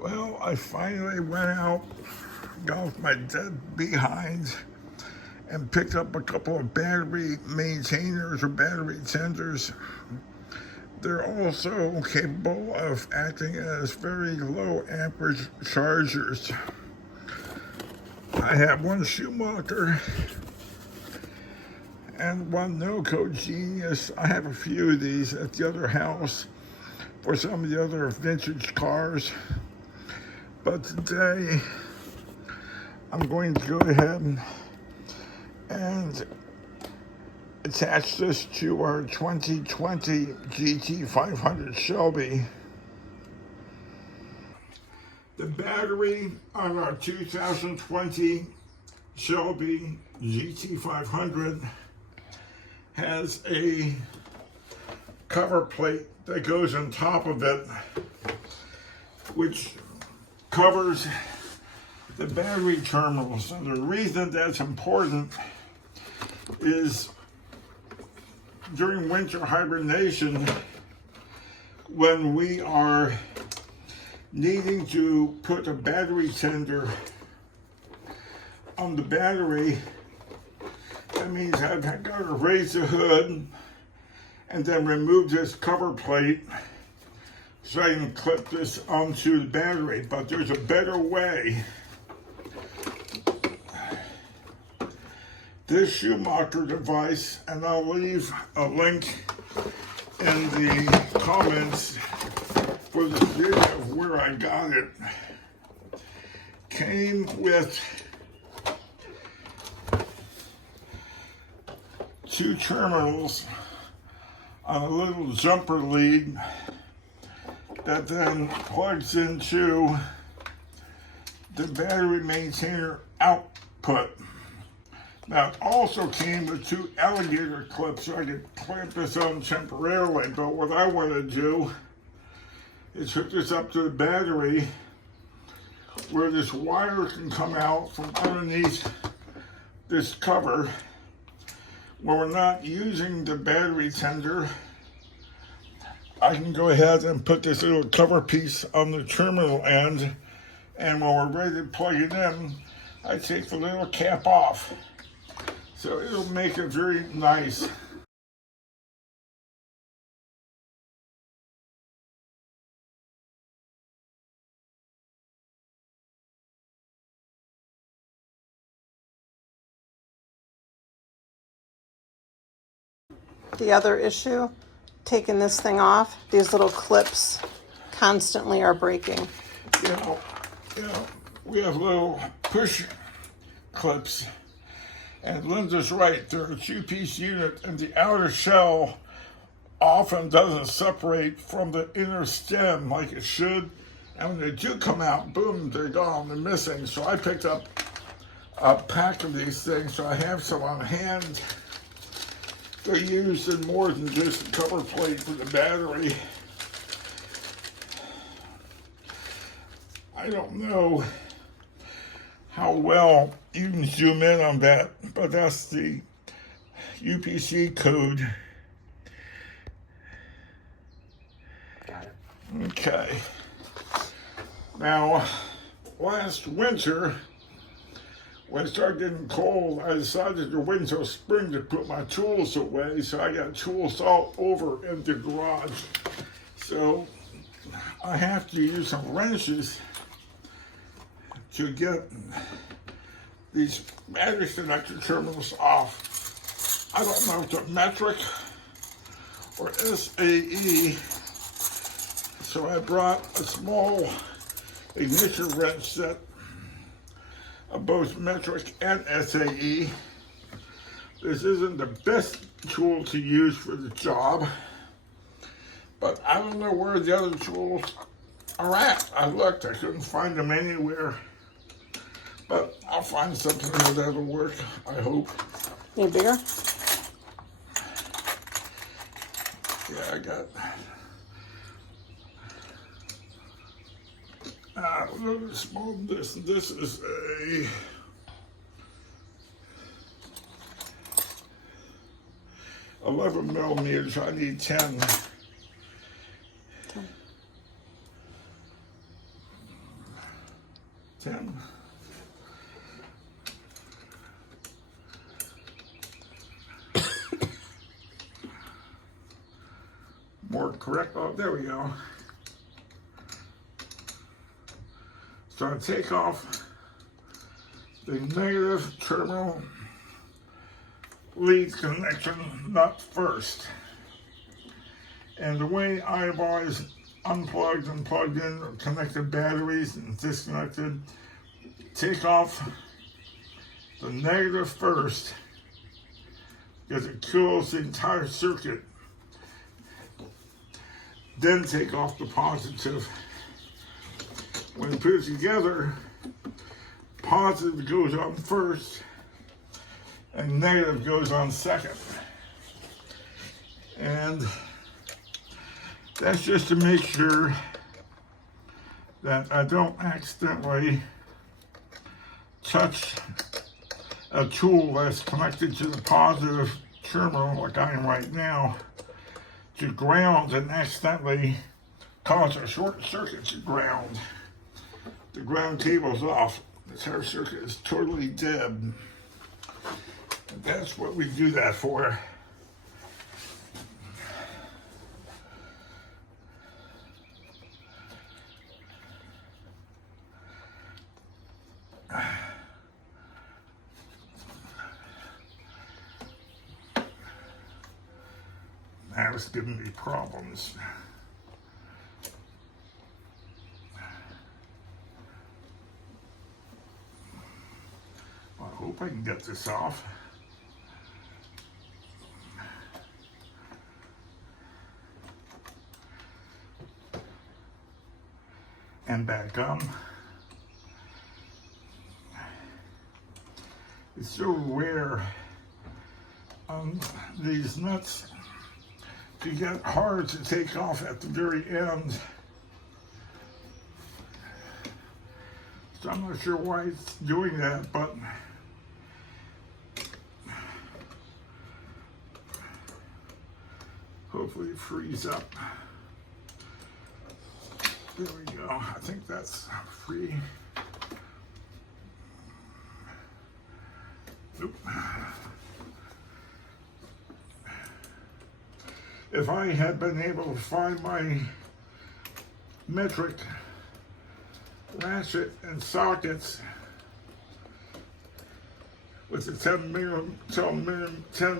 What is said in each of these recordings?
Well, I finally went out, got off my dead behind, and picked up a couple of battery maintainers or battery tenders. They're also capable of acting as very low amperage chargers. I have one Schumacher and one no-code Genius. I have a few of these at the other house for some of the other vintage cars. But today, I'm going to go ahead and attach this to our 2020 GT500 Shelby. The battery on our 2020 Shelby GT500 has a cover plate that goes on top of it, which covers the battery terminals. And the reason that's important is during winter hibernation, when we are needing to put a battery tender on the battery, that means I've got to raise the hood and then remove this cover plate so I can clip this onto the battery. But there's a better way. This Schumacher device, and I'll leave a link in the comments for this video of where I got it, came with two terminals on a little jumper lead that then plugs into the battery maintainer output. Now, it also came with two alligator clips so I could clamp this on temporarily, but what I want to do is hook this up to the battery where this wire can come out from underneath this cover. When we're not using the battery tender, I can go ahead and put this little cover piece on the terminal end, and when we're ready to plug it in, I take the little cap off. So it'll make it very nice. The other issue, taking this thing off, these little clips constantly are breaking. You know, we have little push clips, and Linda's right. They're a two-piece unit, and the outer shell often doesn't separate from the inner stem like it should. And when they do come out, boom, they're gone, they're missing. So I picked up a pack of these things, so I have some on hand. They're used in more than just a cover plate for the battery. I don't know how well you can zoom in on that, but that's the UPC code. Got it. Okay. Now, last winter, when it started getting cold, I decided to wait until spring to put my tools away, so I got tools all over in the garage. So I have to use some wrenches to get these battery connector terminals off. I don't know if they're metric or SAE, so I brought a small ignition wrench set of both metric and SAE. This isn't the best tool to use for the job, but I don't know where the other tools are at. I looked, I couldn't find them anywhere, but I'll find something that'll work, I hope. Need bigger? Yeah, I got a little small. This is a 11 millimeters. I need 10. 10. More correct. Oh, there we go. So I take off the negative terminal lead connection nut first. And the way I've always unplugged and plugged in or connected batteries and disconnected, take off the negative first because it kills the entire circuit. Then take off the positive. When you put it together, positive goes on first and negative goes on second. And that's just to make sure that I don't accidentally touch a tool that's connected to the positive terminal, like I am right now, to ground and accidentally cause a short circuit to ground. The ground cable's off. The entire circuit is totally dead. And that's what we do that for. That was giving me problems. I hope I can get this off. And back on. It's so rare on these nuts to get hard to take off at the very end. So I'm not sure why it's doing that, but hopefully it frees up. There we go. I think that's free. Nope. If I had been able to find my metric ratchet and sockets with the 10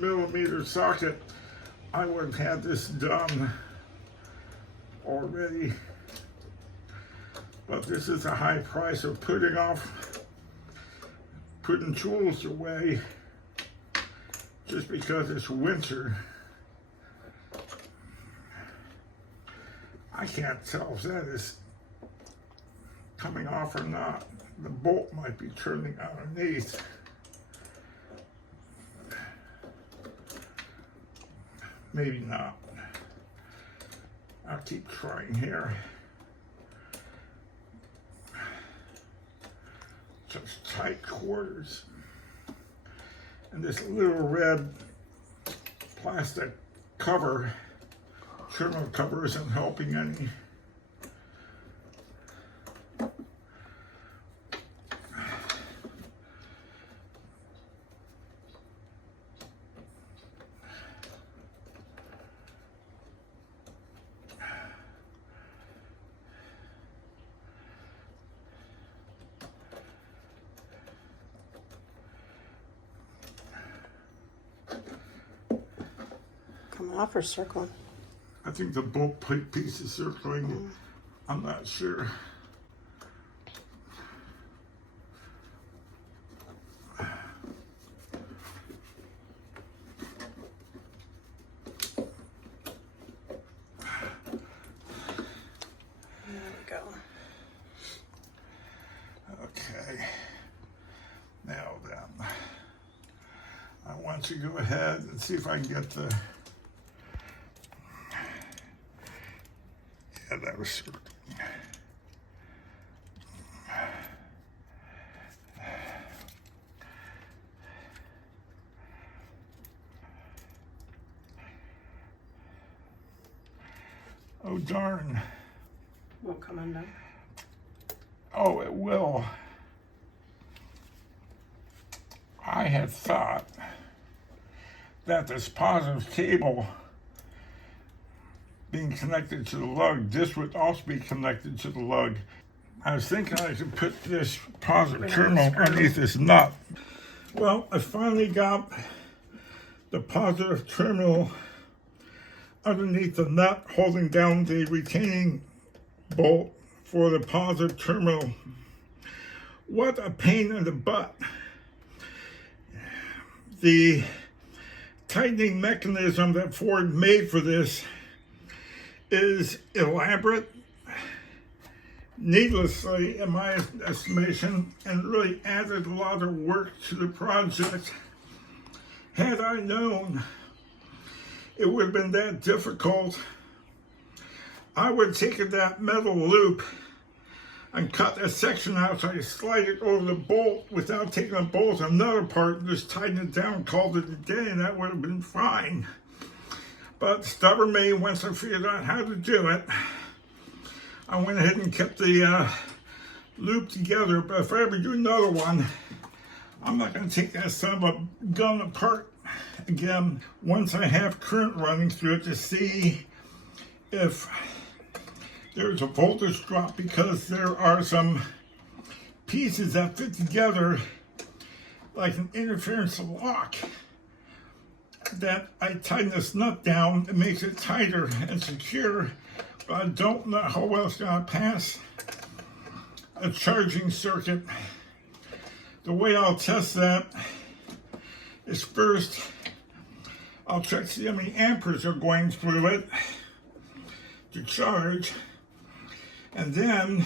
millimeter socket, I would have had this done already. But this is a high price of putting tools away just because it's winter. I can't tell if that is coming off or not. The bolt might be turning underneath. Maybe not. I'll keep trying here. Such tight quarters. And this little red plastic cover, terminal cover, isn't helping any. Come off or circling? I think the bolt plate piece is circling. I'm not sure. There we go. Okay. Now then, I want to go ahead and see if I can get the. Yeah, that was circling. Oh darn. Won't come undone. Oh, it will. I had thought that this positive cable being connected to the lug, this would also be connected to the lug. I was thinking I could put this positive terminal underneath this nut. Well, I finally got the positive terminal underneath the nut holding down the retaining bolt for the positive terminal. What a pain in the butt. The tightening mechanism that Ford made for this is elaborate, needlessly in my estimation, and really added a lot of work to the project. Had I known it would have been that difficult, I would have taken that metal loop and cut a section out so I could slide it over the bolt without taking the bolt another part and just tighten it down, called it a day, and that would have been fine. But stubborn me, once I figured out how to do it, I went ahead and kept the loop together. But if I ever do another one, I'm not going to take that son of a gun apart again once I have current running through it to see if there's a voltage drop, because there are some pieces that fit together like an interference lock that I tighten this nut down. It makes it tighter and secure, but I don't know how well it's going to pass a charging circuit. The way I'll test that is first I'll check to see how many amperes are going through it to charge, and then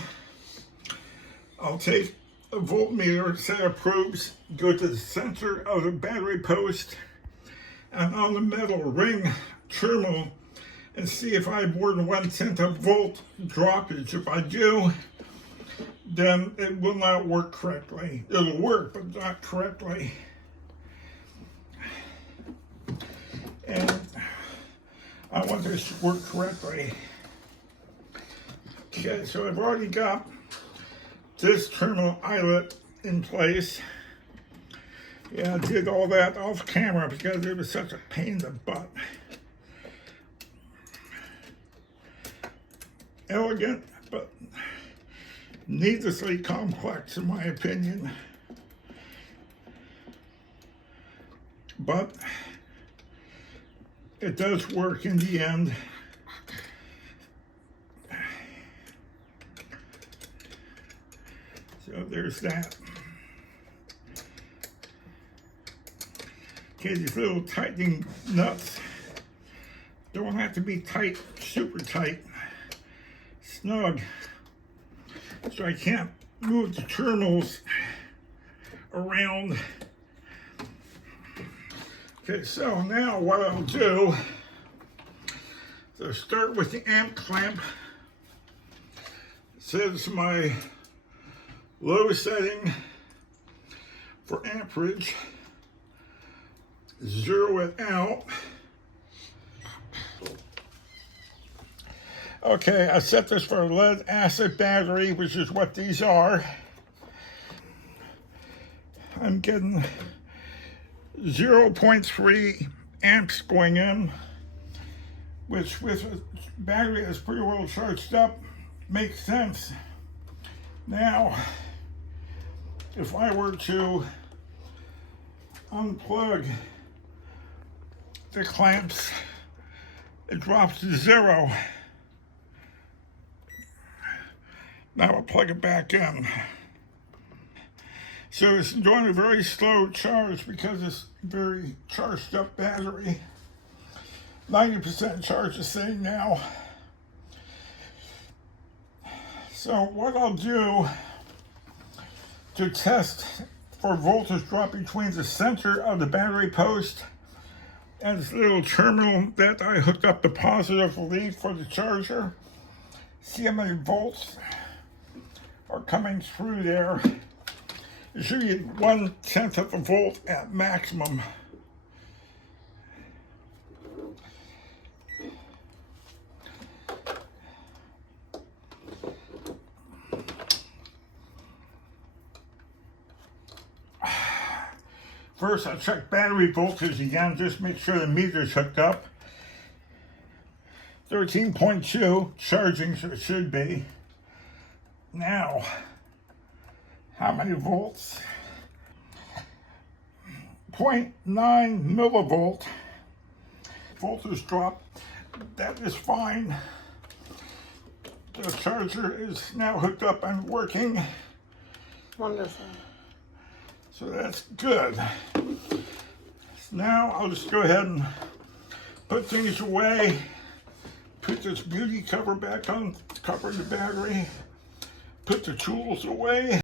I'll take a voltmeter, set of probes, go to the center of the battery post and on the metal ring terminal and see if I have more than 1/10 of volt droppage. If I do, then it will not work correctly. It'll work, but not correctly. And I want this to work correctly. Okay, so I've already got this terminal eyelet in place. Yeah, I did all that off camera because it was such a pain in the butt. Elegant, but needlessly complex in my opinion. But it does work in the end. So there's that. Okay, these little tightening nuts don't have to be tight, super tight, snug, so I can't move the terminals around. Okay, so now what I'll do is I'll start with the amp clamp. It says my low setting for amperage. Zero it out. Okay, I set this for a lead acid battery, which is what these are. I'm getting 0.3 amps going in, which with a battery that's pretty well charged up makes sense. Now, if I were to unplug the clamps, it drops to 0. Now I'll plug it back in. So it's doing a very slow charge because it's very charged up battery. 90% charge is saying now. So what I'll do to test for voltage drop between the center of the battery post and this little terminal that I hooked up the positive lead for the charger, see how many volts are coming through there. It should be 1/10 of a volt at maximum. First, I'll check battery voltage again, just make sure the meter's hooked up. 13.2, charging, so it should be. Now, how many volts? 0.9 millivolt. Voltage drop, that is fine. The charger is now hooked up and working. Wonderful. So that's good. Now I'll just go ahead and put things away. Put this beauty cover back on, cover the battery. Put the tools away.